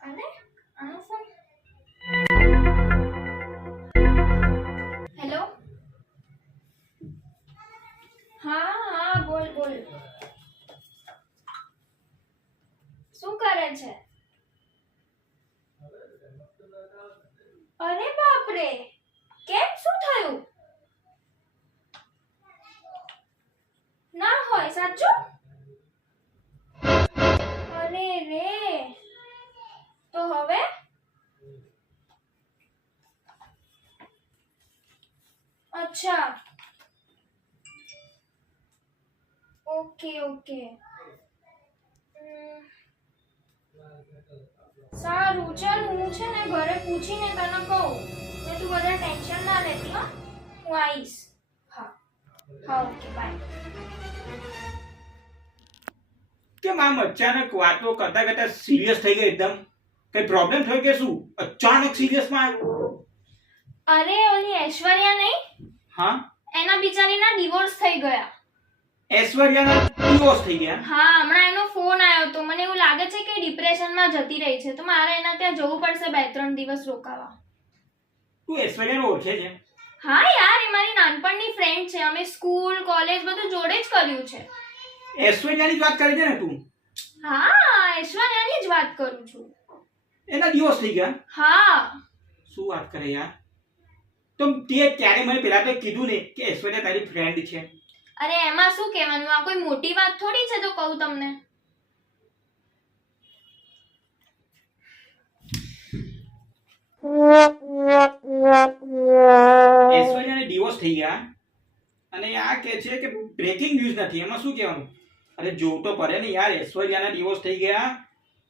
અને આનો phone. Hello. હા બોલ બોલ. શું કરે છે? અરે બાપ રે, કેમ, શું થયું? ના હોય સાચું? અરે રે, તો હવે? અચ્છા, ઓકે. સારું, ચાલ હું છે ને ઘરે પૂછીને તને કહું. ને તું વધારે ટેન્શન ના લેતી હો, હું આવીશ. હા ઓકે, બાય. કેમ આમ અચાનક વાતો કરતા કરતા સિરિયસ થઈ ગઈ એકદમ? કઈ પ્રોબ્લેમ થયો કે શું? અચાનક સિરિયસ માં? અરે ઓલી ઐશ્વર્યા નહીં? હા, એના બિચારીના ડિવોર્સ થઈ ગયા. ઐશ્વર્યાના ડિવોર્સ થઈ ગયા? હા, હમણાં એનો ફોન આવ્યો તો મને એવું લાગે છે કે ડિપ્રેશનમાં જતી રહી છે, તો મારે એના ત્યાં જવું પડશે 2-3 દિવસ રોકાવા. તું ઐશ્વર્યાને ઓળખે છે? હા યાર, એ મારી નાનપણની ફ્રેન્ડ છે. અમે સ્કૂલ કોલેજ બધું જોડે જ કર્યું છે. ઐશ્વર્યાની જ વાત કરે છે ને તું? હા, ઐશ્વર્યાની જ વાત કરું છું. એના ડિવોર્સ થઈ ગયા? હા. શું વાત કરે યાર? તો તે ત્યારે મને પહેલા તો કીધું ને કે ઐશ્વર્યા તારી ફ્રેન્ડ છે. અરે એમાં શું કહેવાનું, આ કોઈ મોટી વાત થોડી છે તો કહું તમને. ઐશ્વર્યાને ડિવોર્સ થઈ ગયા અને આ કે છે કે બ્રેકિંગ ન્યૂઝ નથી, એમાં શું કહેવાનું? અરે જોવું તો પડે ને યાર, ઐશ્વર્યાના ડિવોર્સ થઈ ગયા.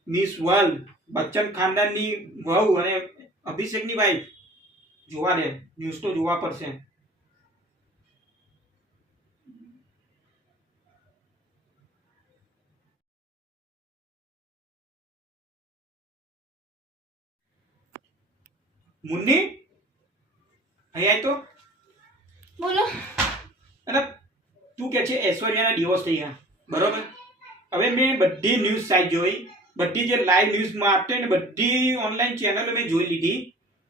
મિસ વર્લ્ડ, બચ્ચન ખાનદાનની વહુ અને અભિષેકની વાઈફ. જોવા દે, ન્યૂઝ તો જોવા પડશે. મુન્ની, અહીં આય તો. બોલો. અરે તું કે છે ઐશ્વર્યાના ડિવોર્સ થઈ ગયા, બરોબર? હવે મેં બધી ન્યૂઝ સાઇટ જોઈ, બધી જે લાઈવ ન્યૂઝમાં આપते ને બધી ઓનલાઈન ચેનલો મેં જોઈ લીધી.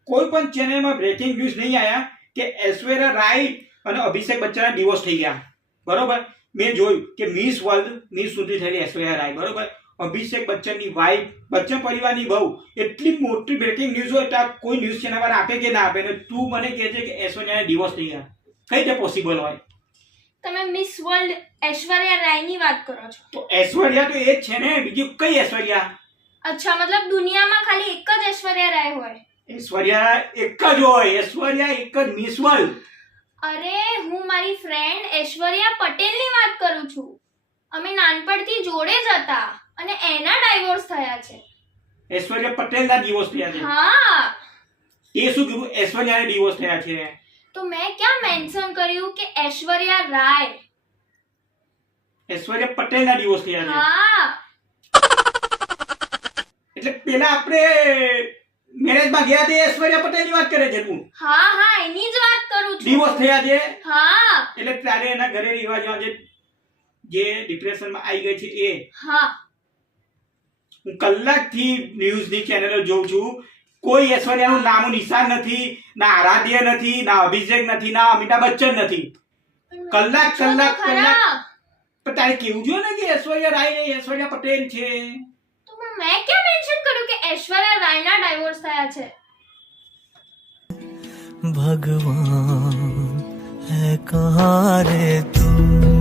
કોઈ પણ ચેનલમાં બ્રેકિંગ ન્યૂઝ નહીં આયા કે ઐશ્વર્યા રાય અને અભિષેક બચ્ચનના ડિવોર્સ થઈ ગયા, બરોબર? મેં જોયું કે મિસ વર્લ્ડ મિસ સુધી થયેલી ઐશ્વર્યા રાય, બરોબર? અભિષેક બચ્ચનની વાઈફ, બચ્ચન પરિવારની બહુ. એટલી મોટી બ્રેકિંગ ન્યૂઝ હોય તો કોઈ ન્યૂઝ ચેનલ વાળા આપે કે ના આપે, ને તું મને કહે છે કે ઐશ્વર્યાના ડિવોર્સ થઈ ગયા. કઈ રીતે પોસિબલ હોય? તમે મિસ વર્લ્ડ ઐશ્વર્યા રાયની વાત કરો છો? તો ઐશ્વર્યા તો એ જ છે ને, બીજી કઈ ઐશ્વર્યા? અચ્છા, મતલબ દુનિયામાં ખાલી એક જ ઐશ્વર્યા રાય હોય? ઐશ્વર્યા એક જ હોય, ઐશ્વર્યા એક જ મિસ વર્લ્ડ. અરે હું મારી ફ્રેન્ડ ઐશ્વર્યા પટેલની વાત કરું છું. અમે નાનપણથી જોડે જ હતા અને એના ડાઇવોર્સ થયા છે. ઐશ્વર્યા પટેલના ડિવોર્સ થયા છે? હા. એ શું કીધું ઐશ્વર્યાના ડિવોર્સ થયા છે? તો મેં ક્યાં મેન્શન કર્યું કે ઐશ્વર્યા રાય? ઐશ્વર્યા પટેલના ડિવોર્સ થયા છે? હા. એટલે પેલા આપણે મેરેજમાં ગયા તે ઐશ્વર્યા પટેલની વાત કરે છે તું? હા એની જ વાત કરું છું. ડિવોર્સ થયા છે? હા. એટલે તારે એના ઘરે રહેવા જવા જે ડિપ્રેશનમાં આવી ગઈ છે એ? હા. હું કલાકથી ન્યૂઝની ચેનલો જોઉં છું, કોઈ ઐશ્વર્યાનું નામનું નિશાન નથી, ના આરાધ્ય નથી, ના અભિષેક નથી, ના અમિતાભ બચ્ચન નથી. કલાક પણ તારે કેવું જોઈએ ને કે ઐશ્વર્યા રાય નહીં, ઐશ્વર્યા પટેલ છે. તો મેં ક્યાં મેન્શન કર્યું કે ઐશ્વર્યા રાયના ડાઇવોર્સ થયા છે? भगवान है कहाँ रे तू।